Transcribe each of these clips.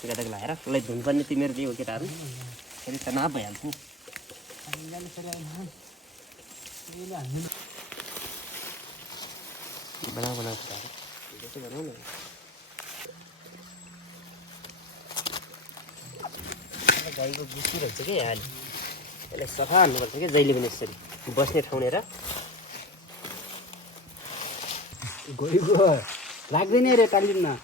केटाको लगाएर उसलाई धुन पनि तिमीहरू दियो केटाहरू फेरि त नाप भइहाल्छ नि बनाऊ बनाऊ केटाहरू बनाऊ न गाईको गुसी रहेछ कि अहिले यसलाई सफा हान्नुपर्छ कि जहिले पनि यसरी बस्ने ठाउँ लिएर गइगयो लाग्दैन रे टालिनमा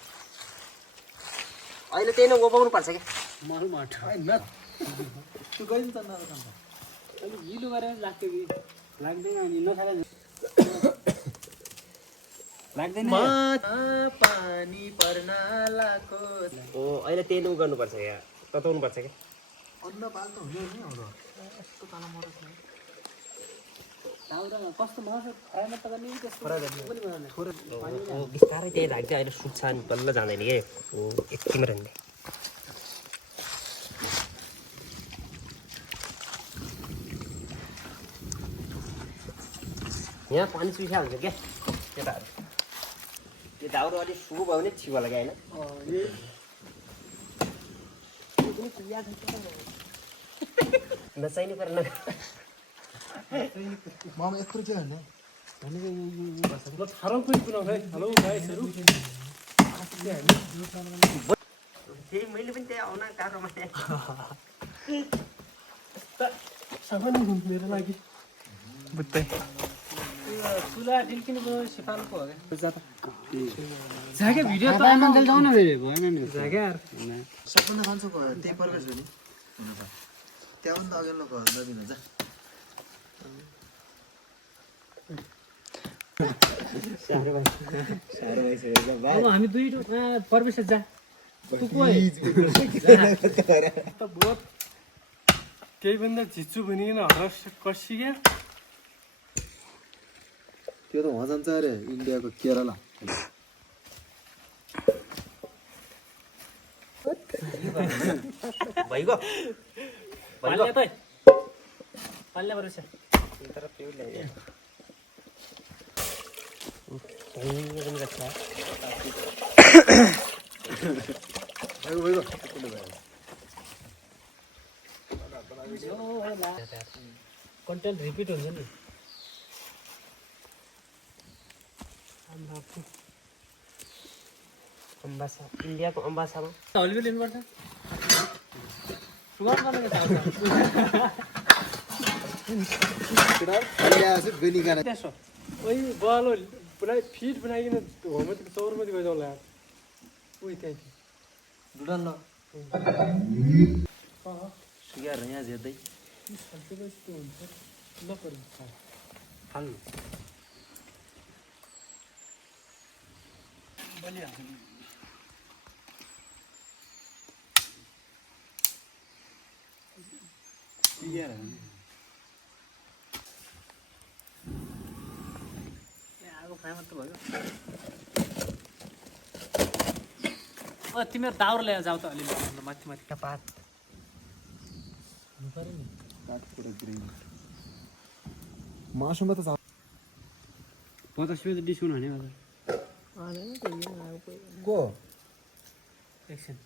अहिले त्यही नै ओपाउनु पर्छ कि मल मठ हैन तु गइन् त नर काम अलि हिलो गरेर लाग्थ्यो कि लाग्दैन अनि नखाले लाग्दैन पानी पर्न लाको ओ अहिले त्यही नै गर्नुपर्छ यहाँ तताउनु पर्छ कि अन्न पाल त हुँदैन नि अब यस्तो काला मरछ नि दाउरा कस्तो मरछ खराब त गर्ने नि त्यस्तो पनि बनाउने थोरै ओ बिस्तारै त्यही राख्दै अहिले सुत्छ अनि बल्ल जाँदैन के ओ एकछिन रहने यहाँ पानी सुखाइहाल्छ क्या केटाहरू यो दाउरो अलिक सुरु भयो भने छिपो लाग्यो होइन नचाहिने परेन मामा यत्रो के भन्ने भनेको ल थारो कोही पुनाउँछ है हेलो गाइसहरु त्यही मैले पनि त्यही आउन कारोमा सामान्य हुन् मेरो लागि बुझ्दै चुला ढिल्किनु भयो सिफालको हो क्या जागे भिडियो त आइमान्जल जाउँ न फेरि भएन नि जागे यार सबभन्दा खान्छ भयो त्यही प्रवेश हो नि त्यहाँभन्दा अघिल्लो भयो नदिनु जा अब हामी दुई प्रवेश जा तँ कोही त बहुत केही भन्दा झिच्चु भनिकन हरस कसिया त्यो त उहाँ जान्छ अरे इन्डियाको केरला भइगयो पाल्ले त पाल्ले प्रवेश तर त्यो ल्याइदियो पनि गर्छ भइगयो कन्टेन्ट रिपिट हुन्छ नि अम्बासा इन्डियाको अम्बासामा हलिउड लिनुपर्छ सुगार गर्ने बेनिकाना त्यसो ओइ बल पुरा फिट बनाइकन होमतिर चौरमती गइजाउँला उही त्यहाँ डुडन ल सुगार यहाँ झेर्दै फाल्नु तिमीहरू दाउरा ल्याएर जाऊ त अलिअलि माथि माथि पात मासुमा त 50 डिस्काउन्ट हाने को एकछिन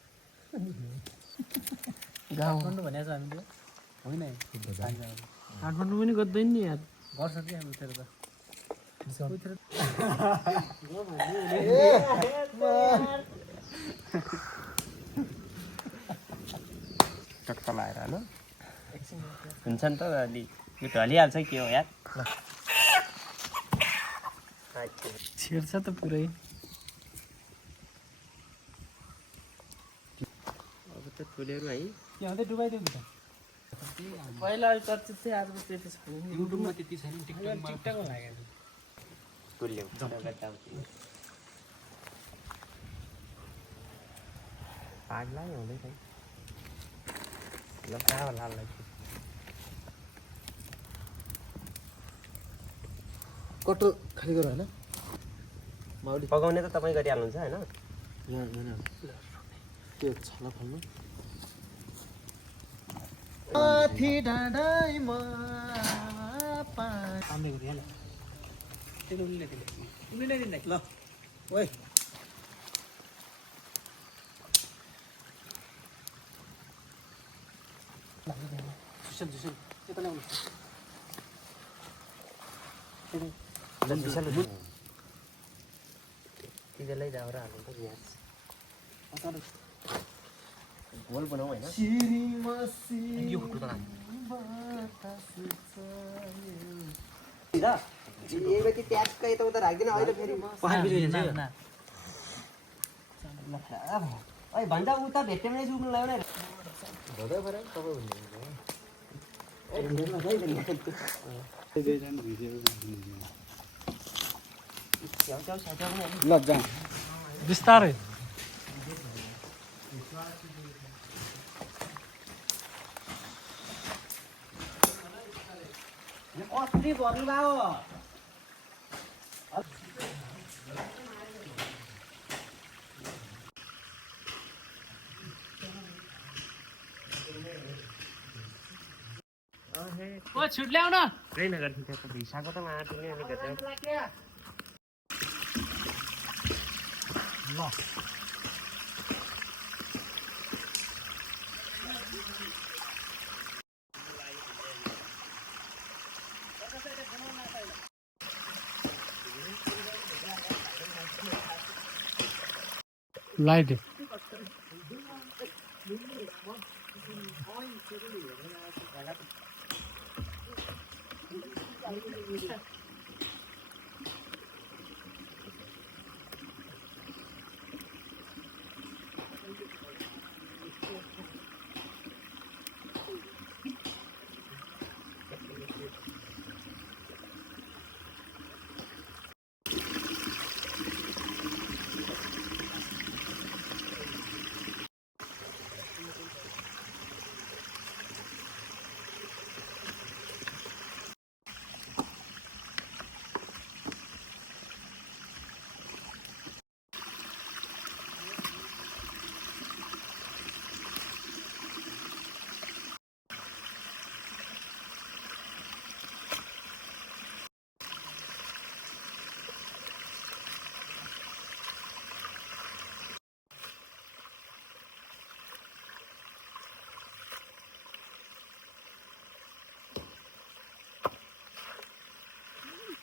काठमाडौँ भनेको छ हामीले होइन काठमाडौँ पनि गर्दैन नि यार गर्छ कि हाम्रो तेरो त टक्क लाएर होइन हुन्छ नि त अलि यो ढलिहाल्छ के हो यार छेड्छ त पुरै अब त ठुलेहरू है के अन्त डुबाइदियो नि त पहिला चर्चित चाहिँ आज त्यति छैन युट्युबमा त्यति छैन टिकटकमा लागेको टुल्यो पाग्ला हुँदैछ ल कहाँ लाल लाग्छ कट्टो खाली गर होइन पकाउने त तपाईँ गरिहाल्नुहुन्छ होइन यहाँ यहाँ त्यो छाला खोल्नु माथि डाँडाइमा सामने गरिहाल्यो त्यसले उनीले दिँदै ल ओइ झुसेल झुसेल यता ल्याउनु तिनीहरूलाई जाएर हाल्नु त यहाँ अचानक गोल बनाऊ होइन यो खुट्टो त एकचोटि ट्याक्क यताउता राख्दैन अहिले फेरि अहिले भन्दा उता भेट्टेमा नै सुक्नु लाग्यो न भोदै भएर ल जा बिस्तारै कसरी भन्नु भयो ओ छुट ल्याउ न नगर्नु त्यो भिसाको त माटो नै गर्छ लाइट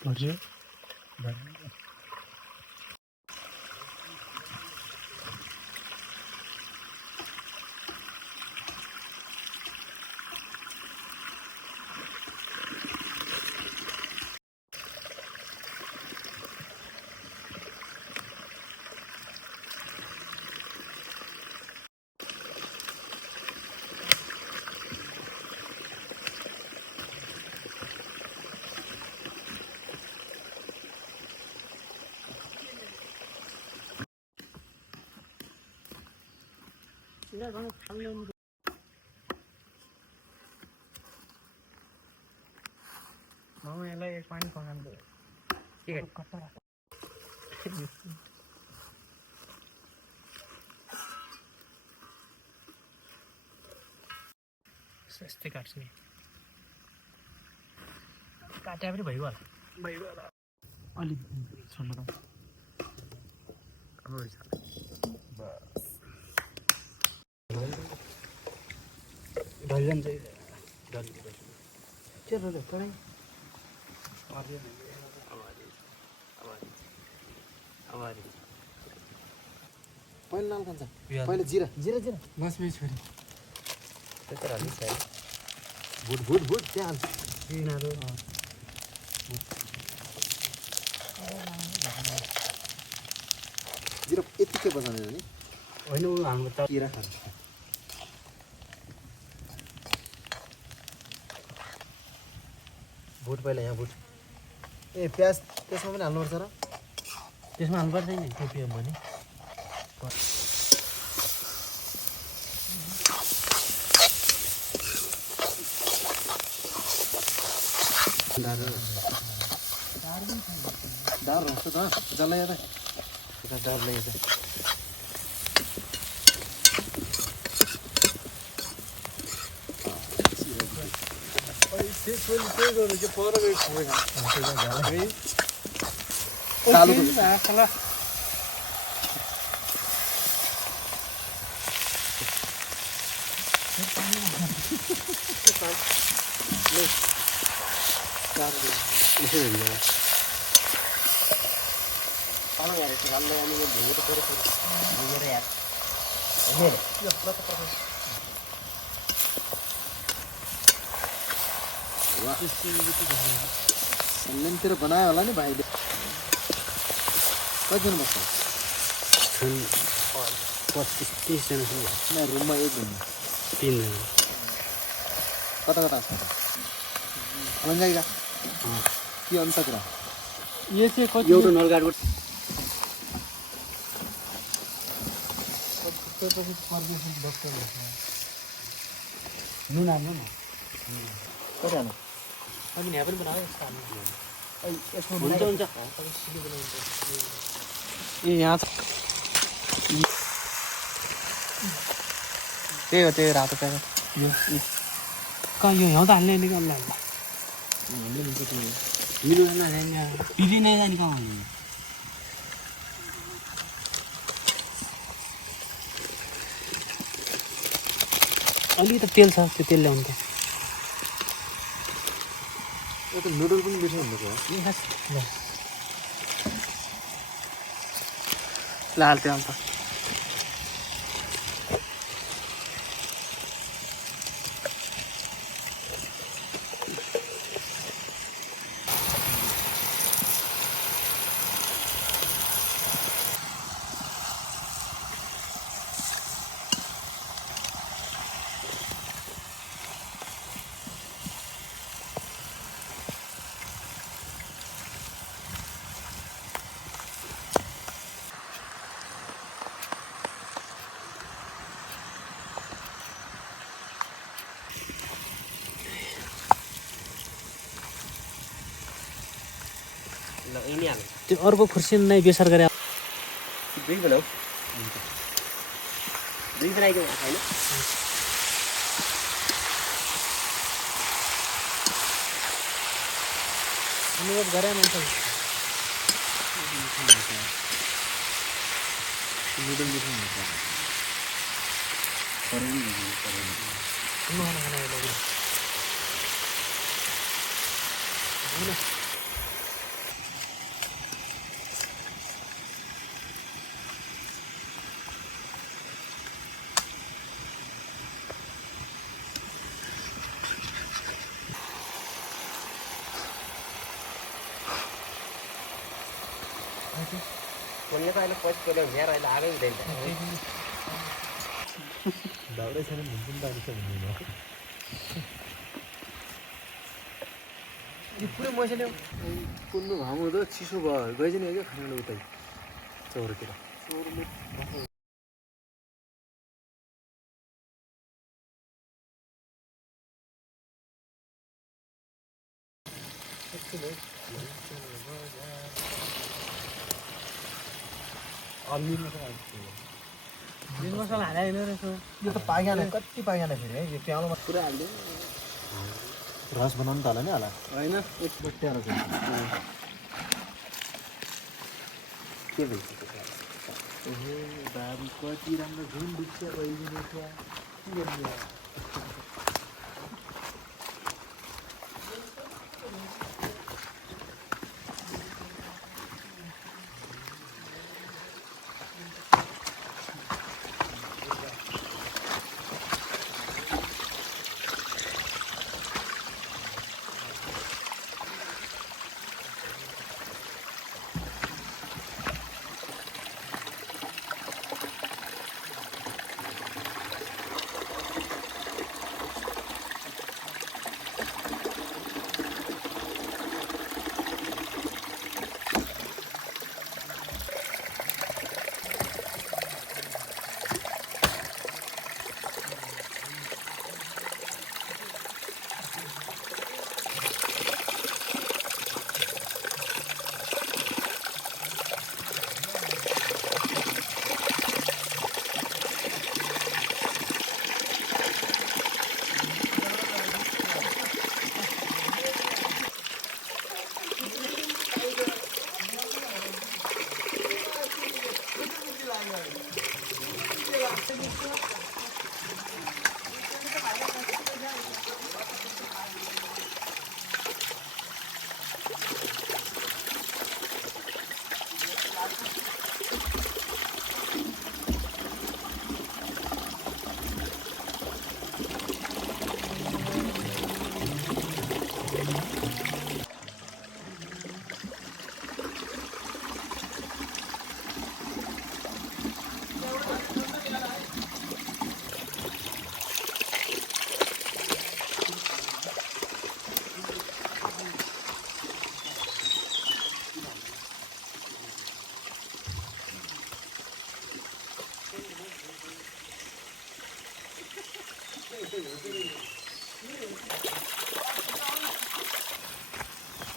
हजुर यसलाई एक पानी पकाउनु यस्तै काट्छु नि काट्या पनि भइगयो होला अलिक छोड्नु त ढल्जन चाहिँ के रोले कडाई पहिला लाल खान्छ पहिला जिरा जिरा जिरा बसमै छोरी त्यस्तो हाल्नु छैन भुट भुट भुट त्यहाँ हाल्छ यिनीहरू जिरा यतिकै बजाउने हो नि होइन ऊ हाम्रो त किरा खान्छ भुट पहिला यहाँ भुट ए प्याज त्यसमा पनि हाल्नुपर्छ र त्यसमा हाल्नुपर्छ नि टोपियो भने दार हुन्छ त जल्ला यहाँ डर लाग्छ त्यही गर्नु कि परकै खुवाइ यार यार तेरे बनाया होला नि भाइले कतिजना बस्छ 25-30 जना रुममा एक दिन 3 जना कता कता अलङ्गाइका के अन्त कुरा यो चाहिँ कति एउटा नलगाडको नुन हाल्नु न कति हाल्नु अघि यहाँ पनि बनायो यसमा हुन्छ हुन्छ ए यहाँ त्यही हो त्यही रातो प्याकेट यो कहाँ यो यहाँ त हाल्ने नि कहाँ लाग्ला मिल्दैन यहाँ पिरी नै जाने कहाँ हाल्ने अलिकति तेल छ त्यो तेल ल्याउनु त यो त नुडल पनि मिठो हुँदो ल हाल्थ्यो अन्त यिनी हाल्नु त्यो अर्को खुर्सी नै बेसार गरे दुई बनाऊ दुई बनाइदिउँ होइन अनुरोध गरे मान्छे नुडल मिठो हुन्छ भन्ने त अहिले पछि पहिला झ्यार अहिले आगै हुँदैन दाउरै छैन भन्छ नि दाउरै छ भन्ने पुरै मसिले कुन्नु घाम हुँदो चिसो भयो गइदिने हो क्या खानाले उतै चौरतिर दिन मसला हालेन रहेछ यो त पाइहाल्यो कति पाइहाल्यो फेरि है यो प्यालोमा पुरा हालिदिउँ रस बनाउनु त होला नि होला होइन एक बट्ट्याएर के भन्छ ओहो बाबु कति राम्रो झुन दुख्छ गइदिने क्या के गर्नु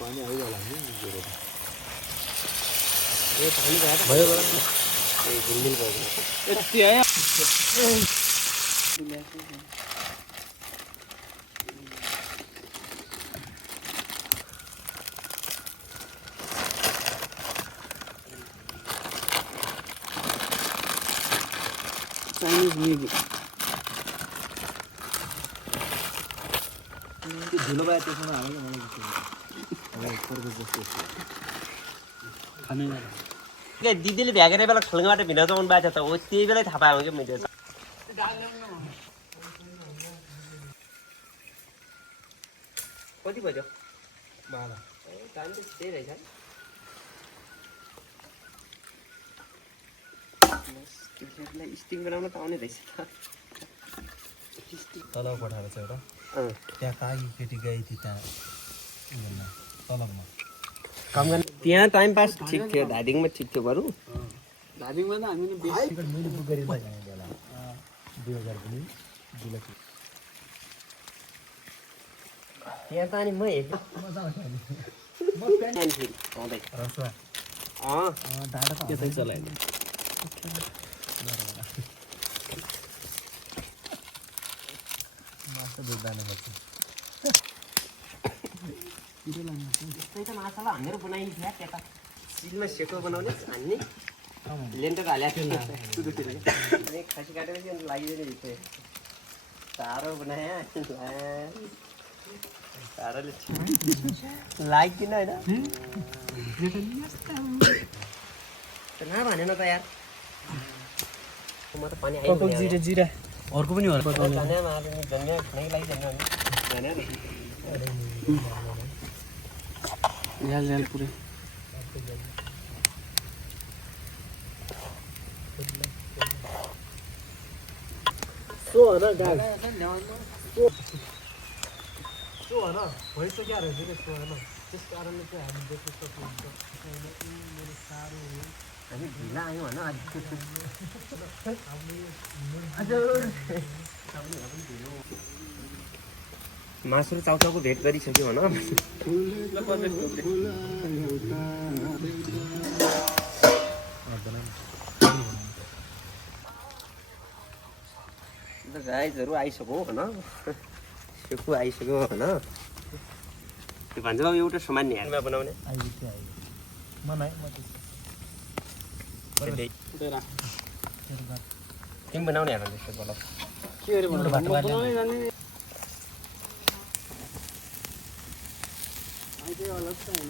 पानी आइहाल्यो नि जोरो भयो यति आयो चाइनिज म्यागी धुलो भयो त्यसमा हालेको मलाई खाने के दिदीले भ्यागेर बेला खलगाबाट भिड चलाउनु भएको थियो त हो त्यही बेलै थाहा पाएँ कि मैले कति बज्यो 12 टाइम त त्यही रहेछ स्टिङ बनाउन त आउने रहेछ तल पठाएर चाहिँ एउटा त्यहाँ कागी केटी गई थिए त्यहाँ तलमा काम गर्न त्यहाँ टाइम पास ठिक थियो धादिङमा ठिक थियो बरु धादिङमा त हामीले बेसी मैले बुक गरिरहेको बेला 2000 पनि जुलाकी त्यहाँ त अनि म हेर्नु आउँदै रसवा डाँडा त त्यसै चलाइदियो माछा दुध जानुपर्छ त्यही त माछालाई हानेर बनाइन्छ त्यता सिलमा सेको बनाउने हान्ने लेन्टर हालेको थियो सुरुतिर खासी काटेपछि अन्त लागिँदैन भित्र साह्रो बनायो साह्रोले लाग्दैन होइन नभनेन त यार म त पानी आइपुग्यो जिरा जिरा अर्को पनि होला धनियाँमा हाल्ने धनियाँ खानै लागि धनियाँ झ्याल झ्याल पुरै सो होइन गाई सो होइन भइसक्यो रहेछ कि सो होइन त्यस कारणले चाहिँ हामी देख्न सक्नुहुन्छ मेरो साह्रो हो हामी ढिला आयौँ होइन मासु र चाउचाउको भेट गरिसक्यो भन गाइजहरू आइसक्यो भन सेकु आइसक्यो भन त्यो भन्छ बाबु एउटा सामान नि हालमा बनाउने तिमी बनाउने हाल जस्तो बोल के अरे बनाउनै जाने आइदै अलग छ हैन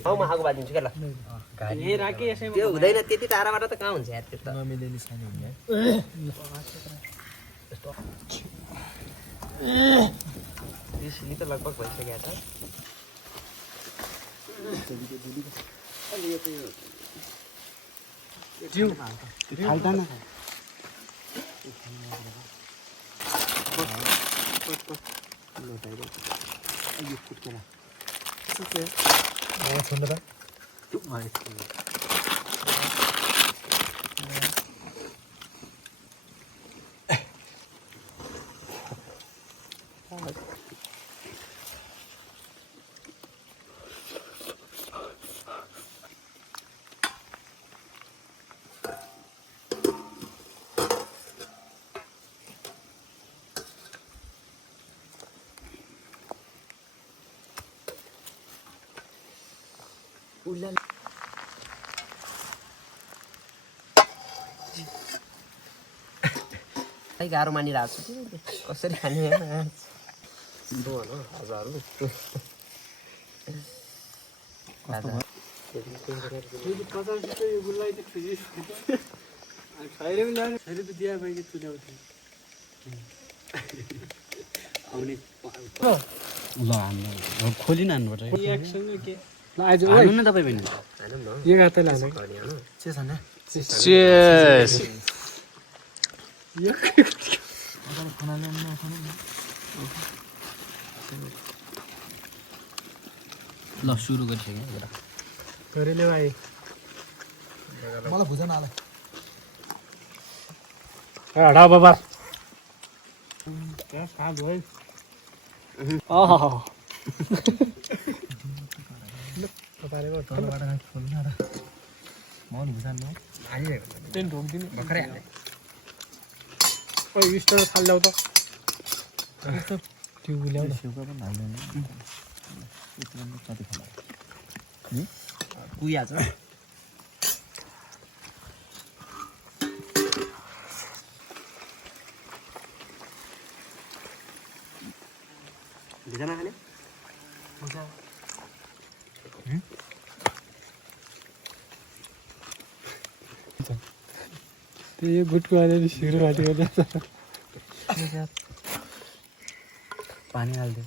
म आगो बाजिदिन्छु क्या ल ए राके यसैमा त्यो हुँदैन त्यति टाढाबाट त कहाँ हुन्छ यार त्यो त नमिलेनी सानी हुने यो सिली त लगभग भइसक्यो त खाल्टा न खै गाह्रो मानिरहेको छु कसरी खाने हजुरहरू ल हाम्रो खोली न हान्नुपर्छ के आज हाल्नु न तपाईँ पनि यो गाता लाने चेस ल सुरु गरिसक्यो कुरा गरेले भाइ मलाई भुजन आला हटा बाबा साधु है तपाईँले तलबाट खोल्न र मन भुजन न पेन ढोकिदिनु भर्खरै हाले ओइ स्टोर थाल ल्याउ त त्यो ल्याउ न सेउका पनि हाल्दैन यत्रो कति खाला कुया छ भिजना खाने त्यो गुटको अलिअलि सिरो घाँटीको जान्छ पानी हाल्दियो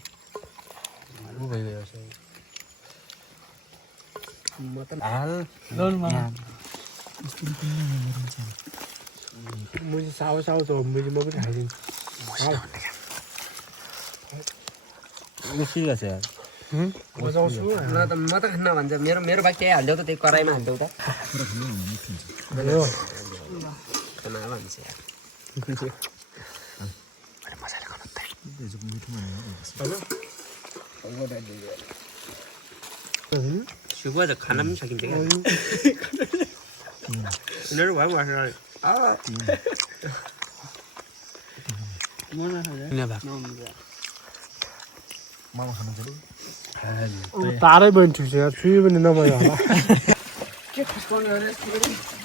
ऊ भइगयो म त हाल मुझे साउ साउ त हो मुझे म पनि खाइदिन्छु उसिलो छ यार बजाउँछु म त खान्न भन्छ मेरो मेरो बाइक त्यही हालिदेऊ त त्यही कराईमा हालिदेऊ त खाना भन्छ यार सुबह त खाना पनि सकिन्छ क्या यिनीहरू भयो मामा खानु पर्यो तारै बन्छु यार छुयो भने नभयो होला के खस्काउने